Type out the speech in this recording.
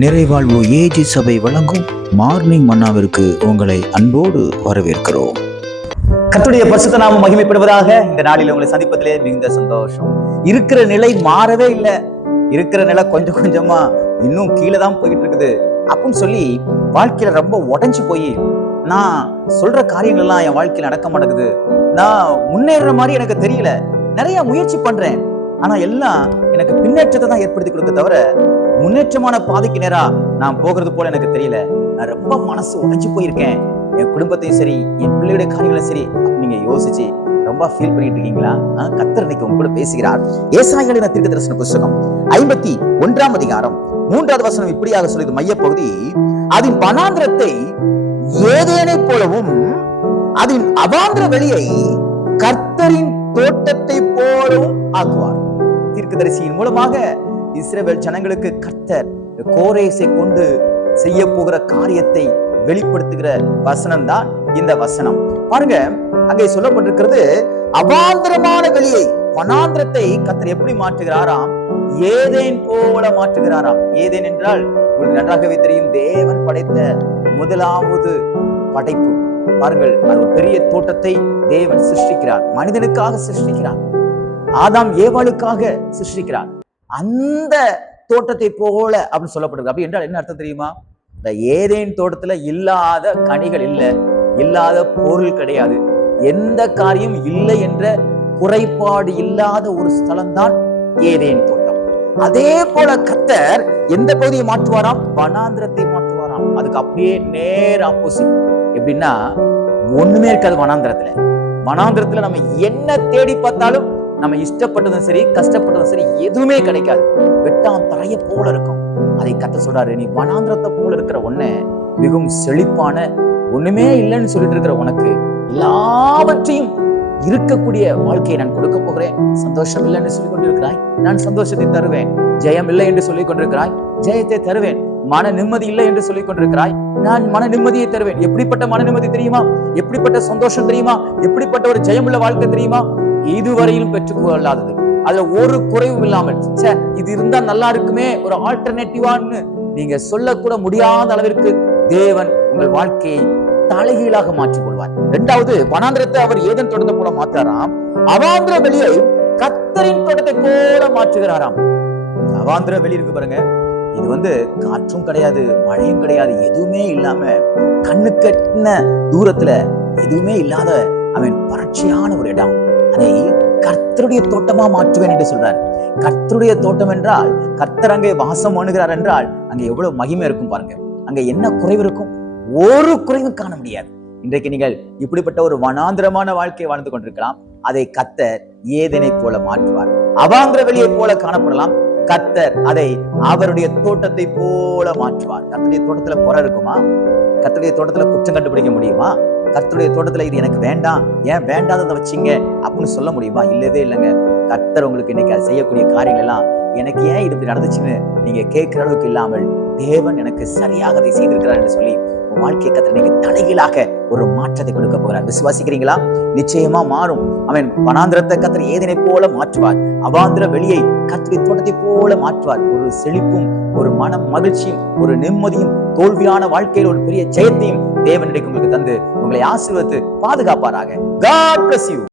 நிறைவாழ்வு AG சபை வழங்கும் morning மன்னாவிற்கு உங்களை அன்போடு வரவேற்கிறோம். கர்த்தருடைய பரிசுத்த நாமம் மகிமைப்படுவதாக. இந்த நாளில் உங்களை சந்திப்பதிலே மிகுந்த சந்தோஷம். இருக்கிற நிலை மாறவே இல்லை, இருக்கிற நிலை கொஞ்சம் கொஞ்சமா இன்னும் கீழே தான் போயிட்டு இருக்குது அப்படின்னு சொல்லி வாழ்க்கையில ரொம்ப உடைஞ்சு போய் நான் சொல்ற காரியங்கள் எல்லாம் என் வாழ்க்கையில நடக்க மாட்டேங்குது, நான் முன்னேற மாதிரி எனக்கு தெரியல, நிறைய முயற்சி பண்றேன், ஆனா எல்லாம் எனக்கு பின்னேற்றத்தை தான் ஏற்படுத்தி கொடுக்க தவிர முன்னேற்றமான பாதைக்கு நேரா நான் போகிறது போல எனக்கு தெரியல. நான் ரொம்ப மனசு உடைஞ்சு போயிருக்கேன், என் குடும்பத்தையும் சரி என் பிள்ளையுடைய காரியங்களும் சரி நீங்க யோசிச்சு ரொம்ப ஃபீல் பண்ணிட்டு இருக்கீங்களா? கர்த்தர் இன்னைக்கு உங்க கூட பேசுகிறார். ஏசாயாவின் தீர்க்கதரிசன புத்தகம் 51ஆம் அதிகாரம் 3வது வசனம் இப்படியாக சொல்லுது. மையப்பகுதி, அதன் வனாந்திரத்தை ஏதேனை போலவும் அதன் அவாந்திர வெளியை கர்த்தரின் தோட்டத்தை போலவும் ஆக்குவார். தீர்க்கதரிசியின் மூலமாக இஸ்ரவேல் ஜனங்களுக்கு கர்த்தர் கோரேசை கொண்டு செய்ய போகிற காரியத்தை வெளிப்படுத்துகிற வசனம் தான் இந்த வசனம். பாருங்க, அங்கே சொல்லப்பட்டிருக்கிறது அவாந்திரமான வெளியை, வனாந்திரத்தை கர்த்தர் எப்படி மாற்றுகிறாராம்? ஏதேன் போல மாற்றுகிறாராம். ஏதேன் என்றால் உங்களுக்கு நன்றாகவே தெரியும், தேவன் படைத்த முதலாவது படைப்பு. பாருங்கள், அது ஒரு பெரிய தோட்டத்தை தேவன் சிருஷ்டிக்கிறார், மனிதனுக்காக சிருஷ்டிக்கிறார், ஆதாம் ஏவாளுக்காக சிருஷ்டிக்கிறார். அந்த தோட்டத்தை போல அப்படின்னு சொல்லப்படுது. அப்படி என்றால் என்ன அர்த்தம் தெரியுமா? இந்த ஏதேன் தோட்டத்துல இல்லாத கனிகள் இல்லை, இல்லாத பொருள் கிடையாது, எந்த காரியம் இல்லை என்ற குறைபாடு இல்லாத ஒரு ஸ்தலம் தான் ஏதேன் தோட்டம். அதே போல கர்த்தர் எந்த பகுதியை மாற்றுவாராம்? வனாந்திரத்தை மாற்றுவாராம். அதுக்கு அப்படியே நேர் ஆப்போசிட். எப்படின்னா, ஒண்ணுமே இருக்காது வனாந்திரத்துல. வனாந்திரத்துல நம்ம என்ன தேடி பார்த்தாலும் நம்ம இஷ்டப்பட்டதும் சரி கஷ்டப்பட்டதும் சரி எதுவுமே கிடைக்காது, வெட்டாம் தரைய போல இருக்கும். அதை கர்த்தர் சொல்றாரு, நீ வனாந்திரத்தை போல இருக்கிற ஒன்ன மிகவும் செழிப்பான ஒண்ணுமே இல்லைன்னு சொல்லிட்டு இருக்கிற உனக்கு எல்லாவற்றையும் இருக்கக்கூடிய வாழ்க்கையை நான் கொடுக்க போகிறேன். சந்தோஷம் இல்லை என்று சொல்லிக் கொண்டிருக்கிறாய், நான் சந்தோஷத்தை தருவேன். ஜெயம் இல்லை என்று சொல்லிக் கொண்டிருக்கிறாய், ஜெயத்தை தருவேன். மன நிம்மதி இல்லை என்று சொல்லிக் கொண்டிருக்கிறாய், நான் மன நிம்மதியை தருவேன். எப்படிப்பட்ட மன நிம்மதி தெரியுமா? எப்படிப்பட்ட சந்தோஷம் தெரியுமா? எப்படிப்பட்ட ஒரு ஜெயமுள்ள வாழ்க்கை தெரியுமா? இதுவரையிலும் பெற்றுக்கொள்ளாதது, அதுல ஒரு குறைவும் இல்லாமல், இது இருந்தா நல்லா இருக்குமே, ஒரு ஆல்டர்னேட்டிவான்னு நீங்க சொல்லக்கூட முடியாத அளவிற்கு தேவன் உங்கள் வாழ்க்கையை தலைகீழாக மாற்றிக் கொள்வார். இரண்டாவது, வனாந்திரத்தை அவர் ஏதேன் தோட்டத்தை போல மாற்றுறாராம், அவாந்திர வெளியை கர்த்தரின் தோட்டத்தை போல மாற்றுகிறாராம். அவாந்திர வெளி இருக்கு பாருங்க, இது காற்றும் கிடையாது, மழையும் கிடையாது, எதுவுமே இல்லாம கண்ணு கட்டின தூரத்துல எதுவுமே இல்லாத அவன் வறட்சியான ஒரு இடம். அதை கர்த்தருடைய தோட்டமா மாற்றுவேன் என்று சொல்றார். கர்த்தருடைய தோட்டம் என்றால் கர்த்தர் அங்கே வாசம் பண்ணுகிறார் என்றால் அங்கே எவ்வளவு மகிமை இருக்கும் பாருங்க. அங்க என்ன குறைவு இருக்கும்? ஒரு குறைவும் காண முடியாது. இன்றைக்கு நீங்கள் இப்படிப்பட்ட ஒரு வனாந்திரமான வாழ்க்கையை வாழ்ந்து கொண்டிருக்கலாம், அதை கர்த்தர் ஏதேனை போல மாற்றுவார். அவாந்திர வெளியை போல காணப்படலாம், கர்த்தர் அதை அவருடைய தோட்டத்தை போல மாற்றுவார். கர்த்தருடைய தோட்டத்துல குறை இருக்குமா? கர்த்தருடைய தோட்டத்துல குற்றம் கண்டுபிடிக்க முடியுமா? கர்த்தருடைய தோட்டத்துல இது எனக்கு வேண்டாம், ஏன் வேண்டாததை வச்சிங்க அப்படின்னு சொல்ல முடியுமா? இல்லவே இல்லைங்க. கர்த்தர் உங்களுக்கு இன்னைக்கு செய்யக்கூடிய காரியங்கள் எல்லாம் எனக்கு ஏன் இது இப்படி நடந்துச்சுன்னு நீங்க கேட்கிற அளவுக்கு இல்லாமல், தேவன் எனக்கு சரியாக அதை செய்திருக்கிறார் என்று சொல்லி உன் வாழ்க்கையை கர்த்தர் இன்னைக்கு தலைகீழாக ஒரு மாற்றத்தை கொடுக்க போகிறார். விசுவாசிக்கிறீங்களா? நிச்சயமா மாறும். அவன் வனாந்திரத்தை கர்த்தர் ஏதேனை போல மாற்றுவார், அவாந்திர வெளியை கர்த்தருடைய தோட்டத்தை போல மாற்றுவார். ஒரு செழிப்பும், ஒரு மனம் மகிழ்ச்சியும், ஒரு நிம்மதியும், தோல்வியான வாழ்க்கையில் ஒரு பெரிய ஜெயத்தையும் தேவன் உங்களுக்கு தந்து உங்களை ஆசீர்வதித்து பாதுகாப்பாராக. God bless you.